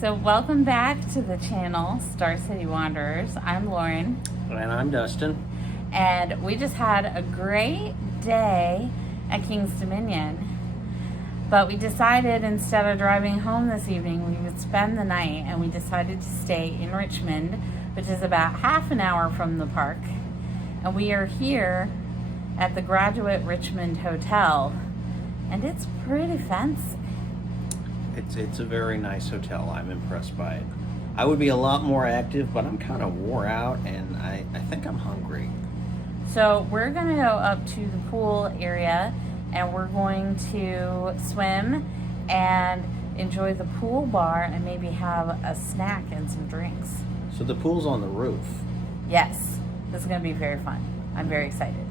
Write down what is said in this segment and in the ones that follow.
So welcome back to the channel, Star City Wanderers. I'm Lauren. And I'm Dustin. And we just had a great day at King's Dominion. But we decided instead of driving home this evening, we would spend the night, and we decided to stay in Richmond, which is about half an hour from the park. And we are here at the Graduate Richmond Hotel, and it's pretty fancy. It's a very nice hotel. I'm impressed by it. I would be a lot more active, but I'm kind of wore out, and I think I'm hungry. So we're going to go up to the pool area, and we're going to swim and enjoy the pool bar and maybe have a snack and some drinks. So the pool's on the roof. Yes, this is going to be very fun. I'm very excited.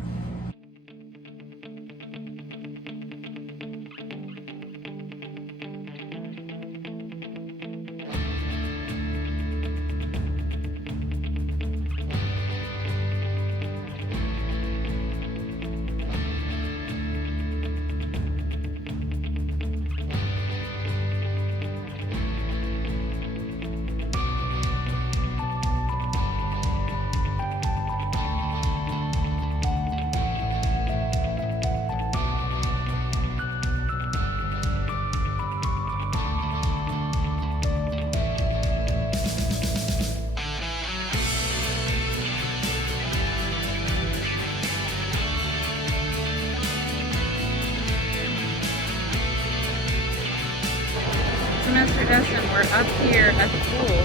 Mr. Dustin, we're up here at the pool.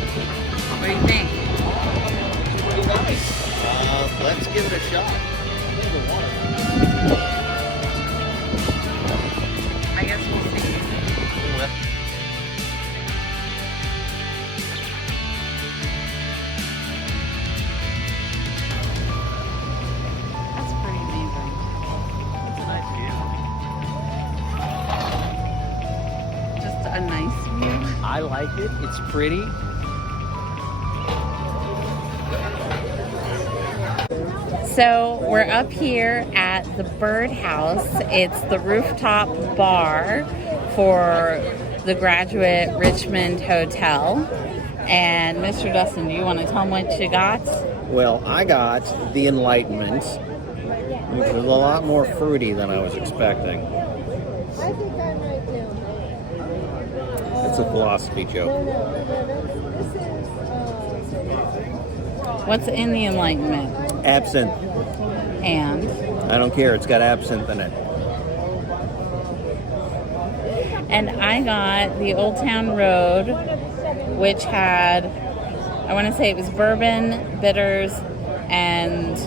What do you think? Pretty nice. Let's give it a shot. I guess we'll see. That's pretty amazing. It's a nice view. Just a nice view. I like it. It's pretty. So we're up here at the Byrdhouse. It's the rooftop bar for the Graduate Richmond Hotel. And Mr. Dustin, do you want to tell them what you got? Well, I got the Enlightenment, which was a lot more fruity than I was expecting. I think I'm right now. It's a philosophy joke. What's in the Enlightenment? Absinthe. And? I don't care. It's got absinthe in it. And I got the Old Town Road, which had, I want to say it was bourbon, bitters, and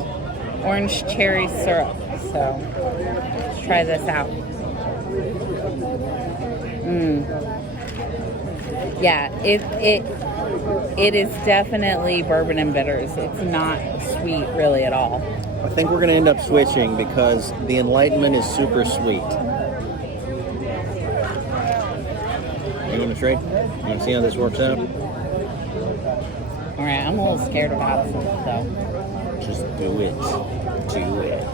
orange cherry syrup. So let's try this out. Yeah, it is definitely bourbon and bitters. It's not sweet really at all. I think we're going to end up switching because the Enlightenment is super sweet. You want to trade? You want to see how this works out? All right, I'm a little scared of absinthe, though. Just do it. Do it.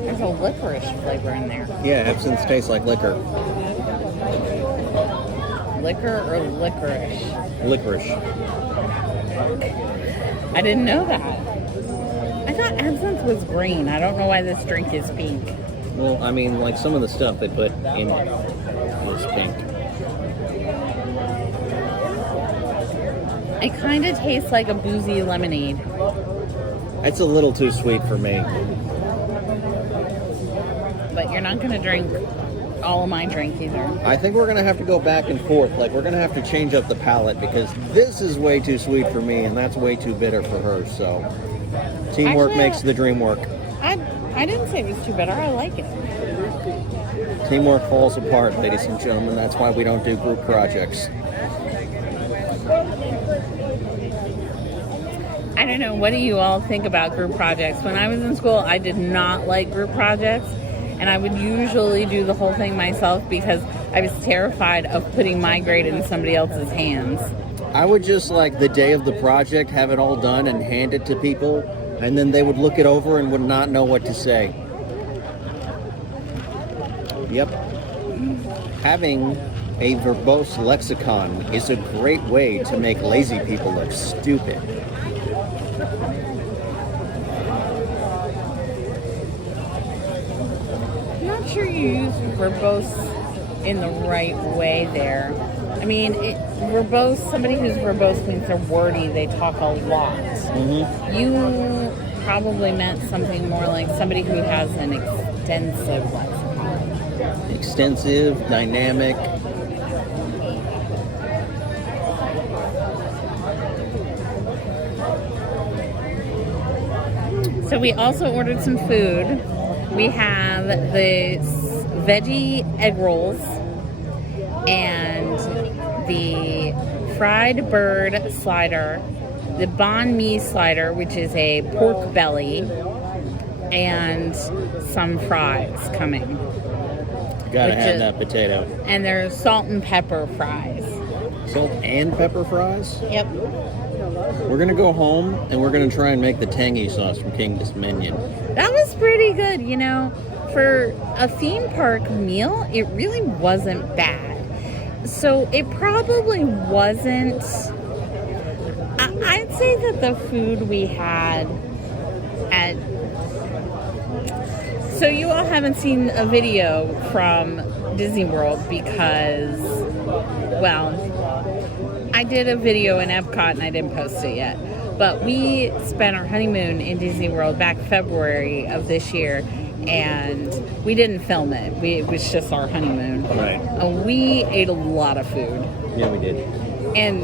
There's a licorice flavor in there. Yeah, absinthe tastes like liquor. Liquor or licorice? Licorice. I didn't know that. I thought absinthe was green. I don't know why this drink is pink. Well, I mean, like some of the stuff they put in was pink. It kind of tastes like a boozy lemonade. It's a little too sweet for me. But you're not going to drink all of my drink either. I think we're going to have to go back and forth. Like, we're going to have to change up the palate because this is way too sweet for me and that's way too bitter for her. So, teamwork Actually, makes the dream work. I didn't say it was too bitter. I like it. Teamwork falls apart, ladies and gentlemen. That's why we don't do group projects. I don't know. What do you all think about group projects? When I was in school, I did not like group projects. And I would usually do the whole thing myself because I was terrified of putting my grade in somebody else's hands. I would just, like, the day of the project, have it all done and hand it to people, and then they would look it over and would not know what to say. Yep. Having a verbose lexicon is a great way to make lazy people look stupid. I'm not sure you use verbose in the right way there. I mean, verbose, somebody who's verbose means they're wordy, they talk a lot. Mm-hmm. You probably meant something more like somebody who has an extensive lexicon. Extensive, dynamic. So we also ordered some food. We have the veggie egg rolls and the fried bird slider, the banh mi slider, which is a pork belly, and some fries coming. Gotta have that potato. And there's salt and pepper fries. Salt and pepper fries? Yep. We're gonna go home and we're gonna try and make the tangy sauce from King's Dominion. That was pretty good, you know. For a theme park meal, it really wasn't bad. So it probably wasn't... I'd say that the food we had at... So you all haven't seen a video from Disney World because, well, I did a video in Epcot and I didn't post it yet. But we spent our honeymoon in Disney World back February of this year, and we didn't film it. It was just our honeymoon. Right. We ate a lot of food. Yeah, we did. And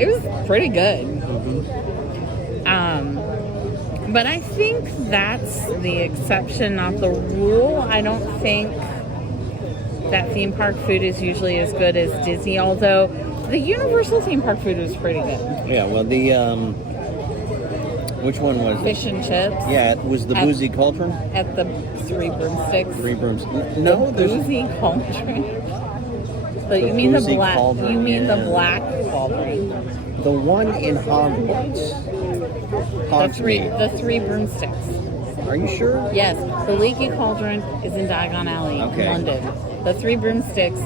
it was pretty good. But I think that's the exception, not the rule. I don't think that theme park food is usually as good as Disney, although the Universal theme park food was pretty good. Yeah, well, the, which one was it? Fish and chips. Yeah, it was the Boozy Cauldron. At the Three Broomsticks. Three Broomsticks. No, there's... Boozy Cauldron. But you mean the Boozy black, Cauldron, you mean the yeah. black cauldron. The one in Hogwarts. The three broomsticks. Are you sure? Yes, the Leaky Cauldron is in Diagon Alley, Okay. London. The Three Broomsticks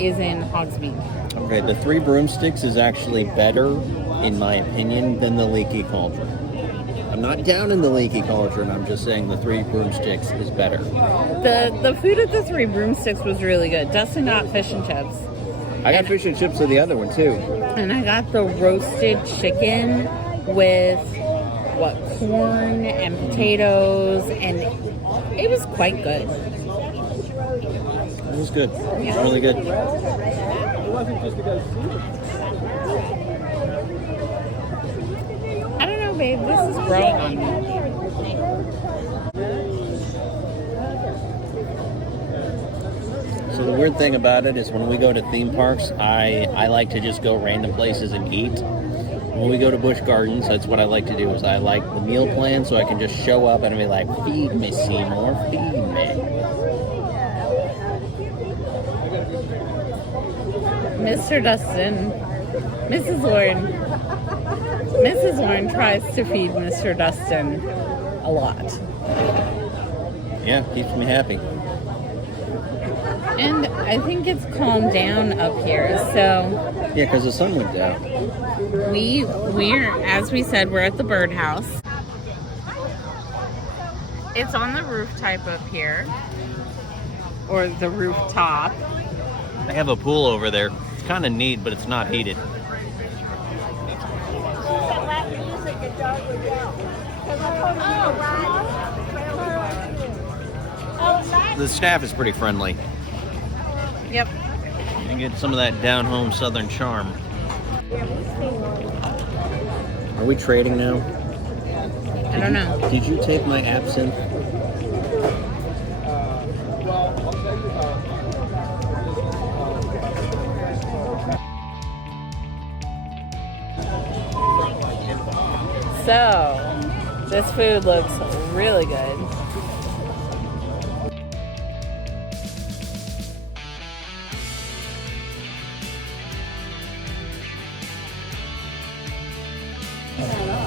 is in Hogsmeade. Okay, the Three Broomsticks is actually better, in my opinion, than the Leaky Cauldron. I'm not down in the Leaky Cauldron, I'm just saying the Three Broomsticks is better. The food at the Three Broomsticks was really good. Dustin got fish and chips. I got fish and chips of the other one, too. And I got the roasted chicken with, corn and potatoes, and it was quite good. It was good. It was really good. I don't know, babe. This is growing on me. So the weird thing about it is when we go to theme parks, I like to just go random places and eat. When we go to Busch Gardens, that's what I like to do, is I like the meal plan so I can just show up and be like, feed me, Seymour, feed me. Mr. Dustin, Mrs. Warren tries to feed Mr. Dustin a lot. Yeah, keeps me happy. And I think it's calmed down up here, so... Yeah, because the sun went down. We're, as we said, we're at the Byrdhouse. It's on the roof type up here. Or the rooftop. They have a pool over there. It's kind of neat, but it's not heated. The staff is pretty friendly. Yep. And get some of that down-home southern charm. Are we trading now? I don't know. Did you take my absinthe? So, this food looks really good.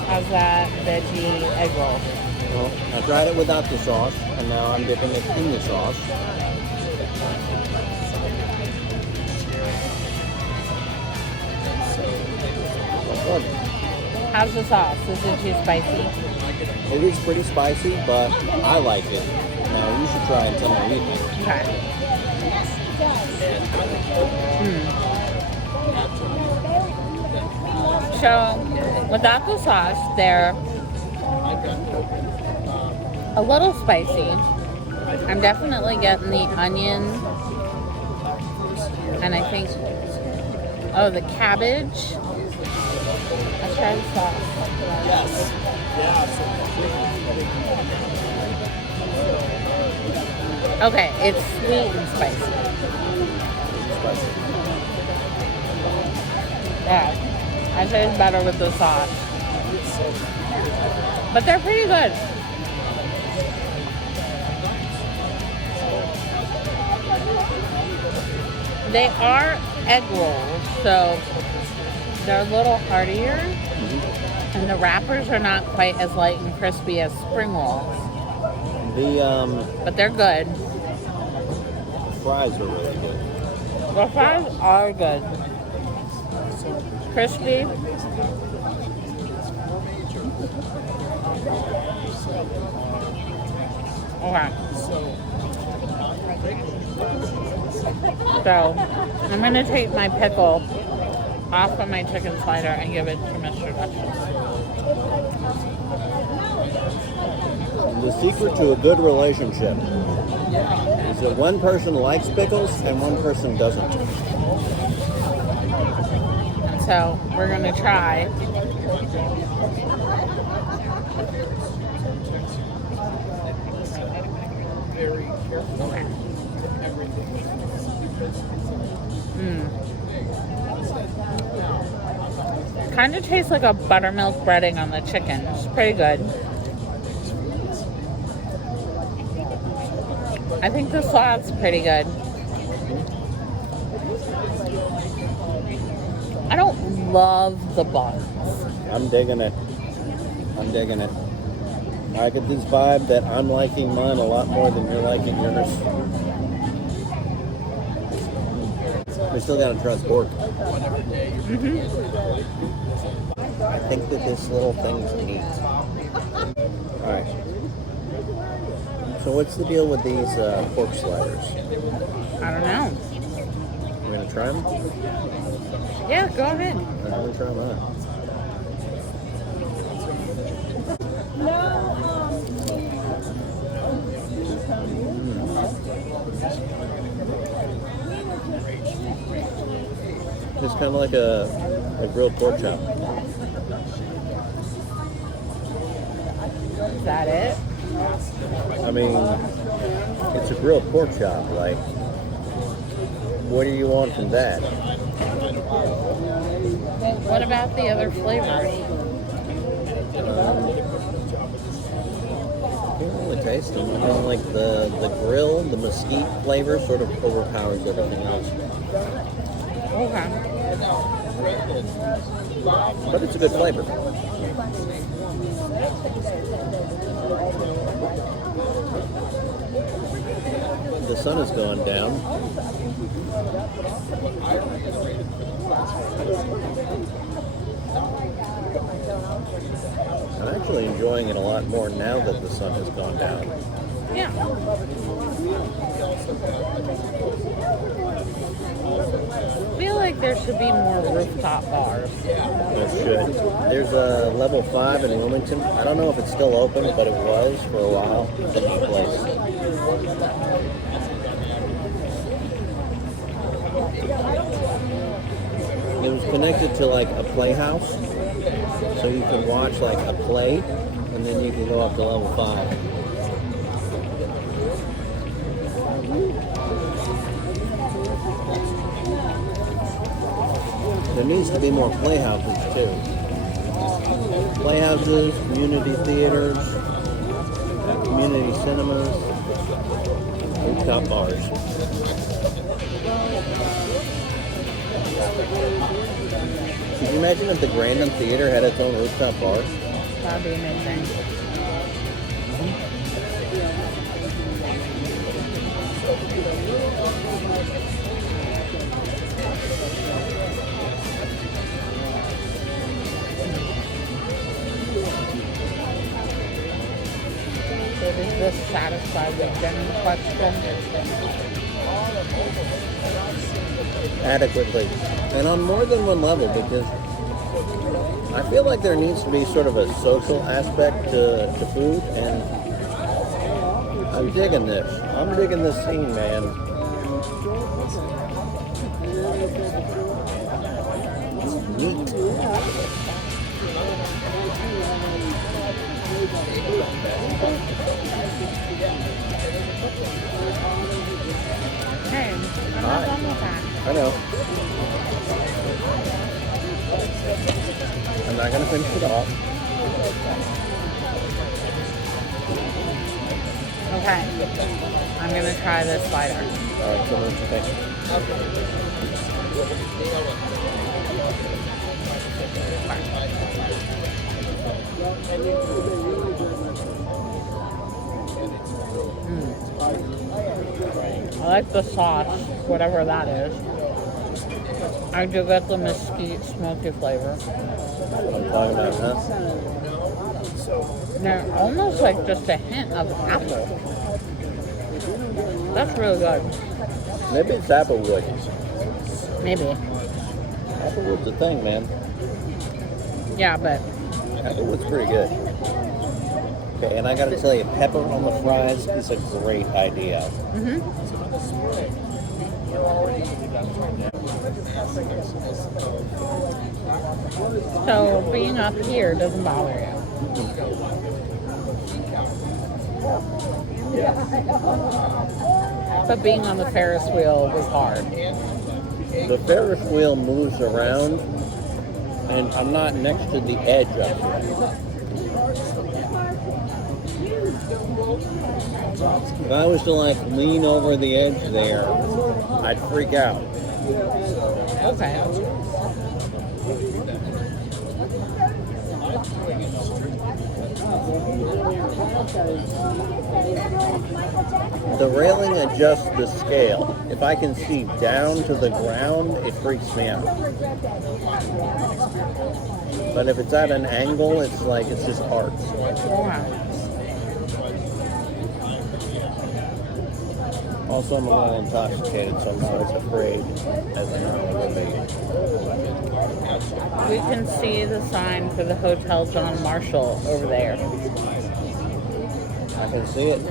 How's that veggie egg roll? Well, I tried it without the sauce, and now I'm dipping it in the sauce. Good. How's the sauce? Is it too spicy? It is pretty spicy, but I like it. Now you should try and tell me what you think. Okay. So, without the sauce, they're a little spicy. I'm definitely getting the onion, and I think, oh, the cabbage. Let's try the sauce. Yes. Okay, it's sweet and spicy. Spicy. Yeah, I say it's better with the sauce. But they're pretty good. They are egg rolls, so they're a little heartier, and the wrappers are not quite as light and crispy as spring rolls. But they're good. Fries are really good. The fries are good. Crispy. Okay. So, I'm going to take my pickle off of my chicken slider and give it to Mr. Duchess. The secret to a good relationship is that one person likes pickles and one person doesn't. So, we're going to try. Okay. Kind of tastes like a buttermilk breading on the chicken. It's pretty good. I think the sauce is pretty good. I don't love the buns. I'm digging it. I'm digging it. I get this vibe that I'm liking mine a lot more than you're liking yours. We still gotta trust pork. I think that this little thing's neat. Alright. So what's the deal with these pork sliders? I don't know. You gonna try them? Yeah, go ahead. I'm gonna try them out. It's kind of like a grilled pork chop. Is that it? I mean, it's a grilled pork chop. Like, what do you want from that? What about the other flavors? I can't really taste them. I don't like the grill, the mesquite flavor sort of overpowers everything else. Okay. But it's a good flavor. The sun is going down. I'm actually enjoying it a lot more now that the sun has gone down. Yeah. I feel like there should be more rooftop bars. It should. There's a level 5 in Wilmington. I don't know if it's still open, but it was for a while. It's a neat place. It was connected to like a playhouse, so you could watch like a play, and then you can go up to level 5. There needs to be more playhouses too. Playhouses, community theaters, community cinemas, rooftop bars. Could you imagine if the Grandin Theater had its own rooftop bar? That'd be amazing. satisfy the gym question? Adequately. And on more than one level, because I feel like there needs to be sort of a social aspect to food, and I'm digging this. I'm digging this scene, man. Neat. Hey, I'm not done with that. I know. I'm not gonna finish it off. Okay. I'm gonna try this slider. Alright, so what you think? I like the sauce, whatever that is. I do get the mesquite smoky flavor. I'm talking about, huh? They're almost like just a hint of apple. That's really good. Maybe it's applewood. Maybe. Applewood's a thing, man. Yeah, but Applewood's pretty good. Okay, and I gotta tell you, pepper on the fries is a great idea. so being up here doesn't bother you. But being on the Ferris wheel was hard. The Ferris wheel moves around, and I'm not next to the edge of it. If I was to like lean over the edge there, I'd freak out. Okay. The railing adjusts the scale. If I can see down to the ground, it freaks me out. But if it's at an angle, it's like it's just art. Wow. Also, I'm a little intoxicated, so I'm not as afraid as I normally would be. We can see the sign for the Hotel John Marshall over there. I can see it.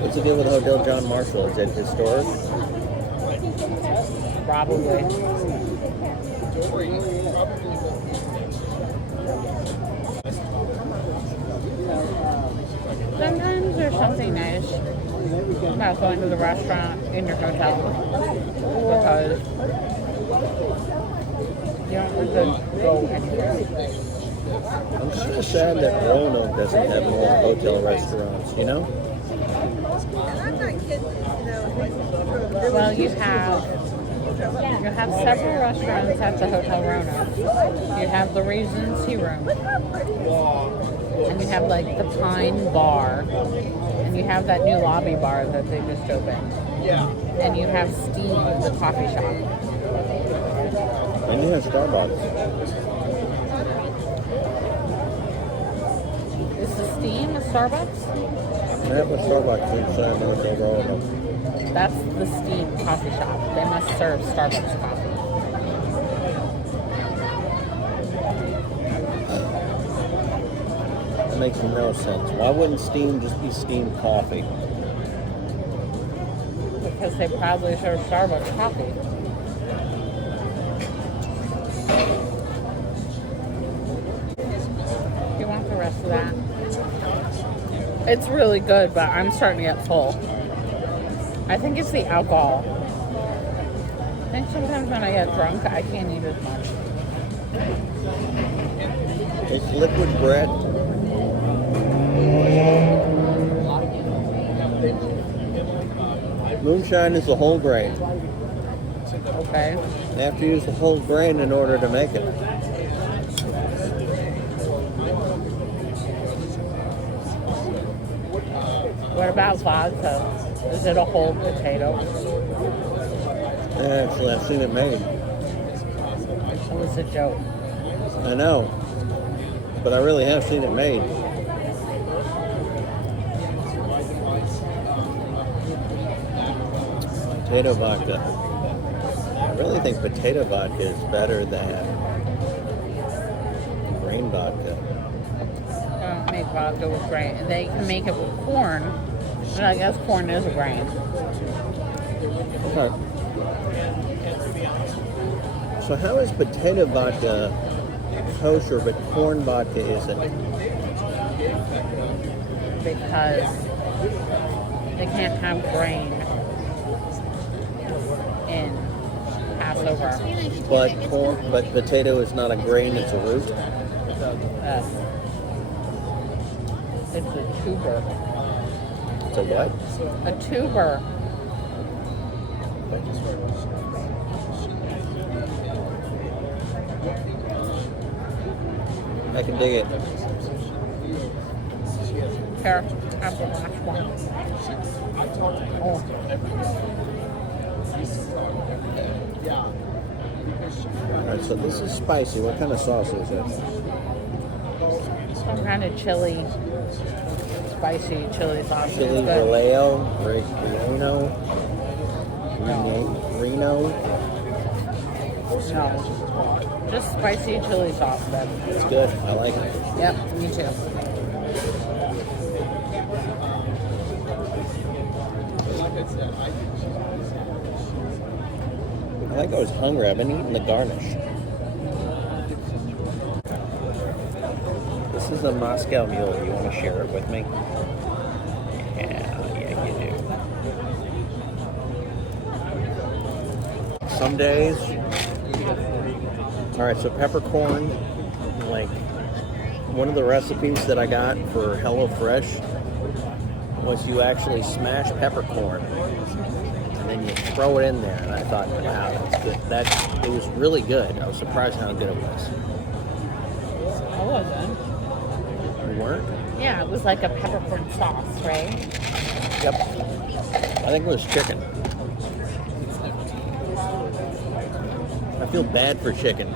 What's the deal with Hotel John Marshall? Is it historic? Probably. Sometimes there's something nice about going to the restaurant in your hotel because you don't have to go anywhere. I'm so sad that Roanoke doesn't have more hotel restaurants, you know? Well, you have several restaurants at the Hotel Roanoke. You have the Regency Room, and you have like the Pine Bar, and you have that new lobby bar that they just opened, and you have Steam, the coffee shop. And you have Starbucks. Is the Steam a Starbucks? I have a Starbucks inside the Hotel Roanoke. That's the Steam coffee shop. They must serve Starbucks coffee. That makes no sense. Why wouldn't Steam just be steamed coffee? Because they proudly serve Starbucks coffee. You want the rest of that? It's really good, but I'm starting to get full. I think it's the alcohol. I think sometimes when I get drunk, I can't eat as much. It's liquid bread. Moonshine is the whole grain. Okay. They have to use the whole grain in order to make it. What about vodka? Is it a whole potato? Actually, I've seen it made. It was a joke. I know. But I really have seen it made. Potato vodka. I really think potato vodka is better than grain vodka. Don't make vodka with grain. They can make it with corn, but I guess corn is a grain. Okay. So how is potato vodka kosher, but corn vodka isn't? Because they can't have grain in Passover. But potato is not a grain; it's a root. It's a tuber. It's a what? A tuber. I can dig it. Here, have the last one. Oh. Alright, so this is spicy. What kind of sauce is it? Some kind of chili, spicy chili sauce. Chili It's good. Reno? No. Just spicy chili sauce, then. It's good. I like it. Yep, me too. I think I was hungry. I've been eating the garnish. This is a Moscow Mule. You want to share it with me? Yeah, you do. Some days. All right, so peppercorn, like one of the recipes that I got for HelloFresh was you actually smash peppercorn and then you throw it in there. And I thought, wow, that's good. It was really good. I was surprised how good it was. I wasn't. You weren't? Yeah, it was like a peppercorn sauce, right? Yep. I think it was chicken. I feel bad for chicken.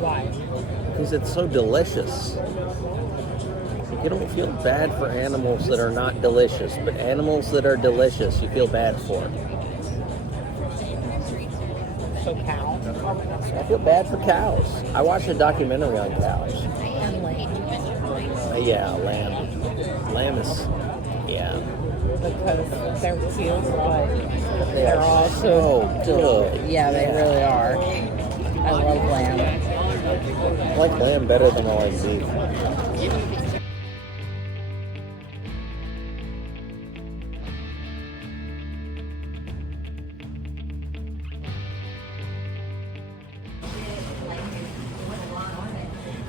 Why? Because it's so delicious. You don't feel bad for animals that are not delicious, but animals that are delicious, you feel bad for. So cow? I feel bad for cows. I watched a documentary on cows. And lamb. Yeah, lamb. Lamb is, yeah. Because their feels like They they're are all so good. Yeah, they really are. I love lamb. I like lamb better than I like beef.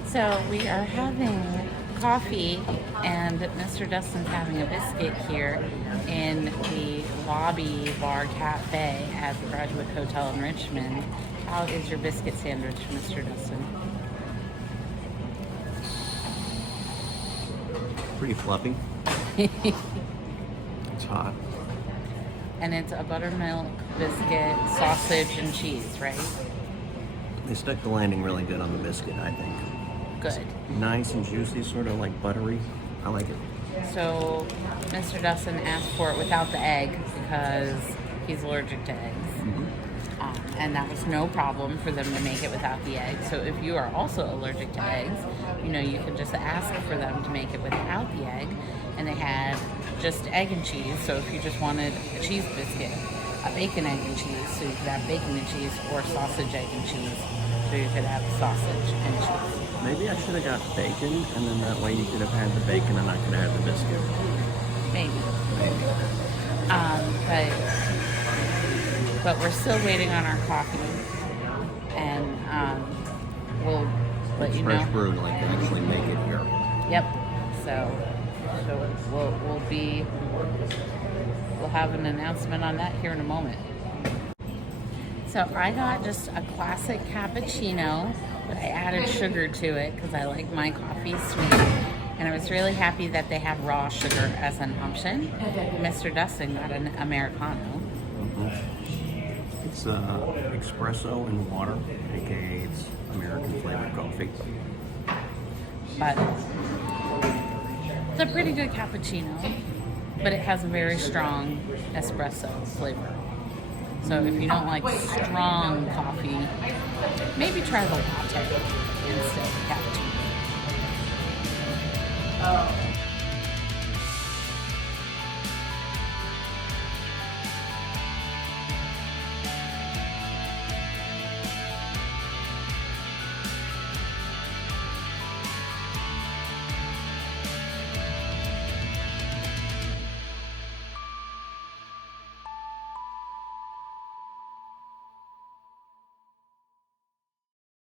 So we are having coffee, and Mr. Dustin's having a biscuit here in the lobby bar cafe at the Graduate Hotel in Richmond. How is your biscuit sandwich, Mr. Dustin? Pretty fluffy. It's hot. And it's a buttermilk biscuit, sausage, and cheese, right? They stuck the landing really good on the biscuit, I think. Good. Nice and juicy, sort of like buttery. I like it. So Mr. Dustin asked for it without the egg because he's allergic to eggs. And that was no problem for them to make it without the egg. So if you are also allergic to eggs, you can just ask for them to make it without the egg. And they had just egg and cheese. So if you just wanted a cheese biscuit, a bacon, egg, and cheese, so you could have bacon and cheese, or sausage, egg, and cheese, so you could have sausage and cheese. Maybe I should have got bacon, and then that way you could have had the bacon and I could have had the biscuit. Maybe. But we're still waiting on our coffee, and we'll let you know. Fresh brewed, like they actually make it here. Yep. So we'll have an announcement on that here in a moment. So I got just a classic cappuccino, but I added sugar to it because I like my coffee sweet. And I was really happy that they have raw sugar as an option. Mr. Dustin got an Americano. It's espresso and water, aka it's American flavored coffee. But It's a pretty good cappuccino, but it has a very strong espresso flavor. So if you don't like strong coffee, maybe try the latte instead of the cappuccino.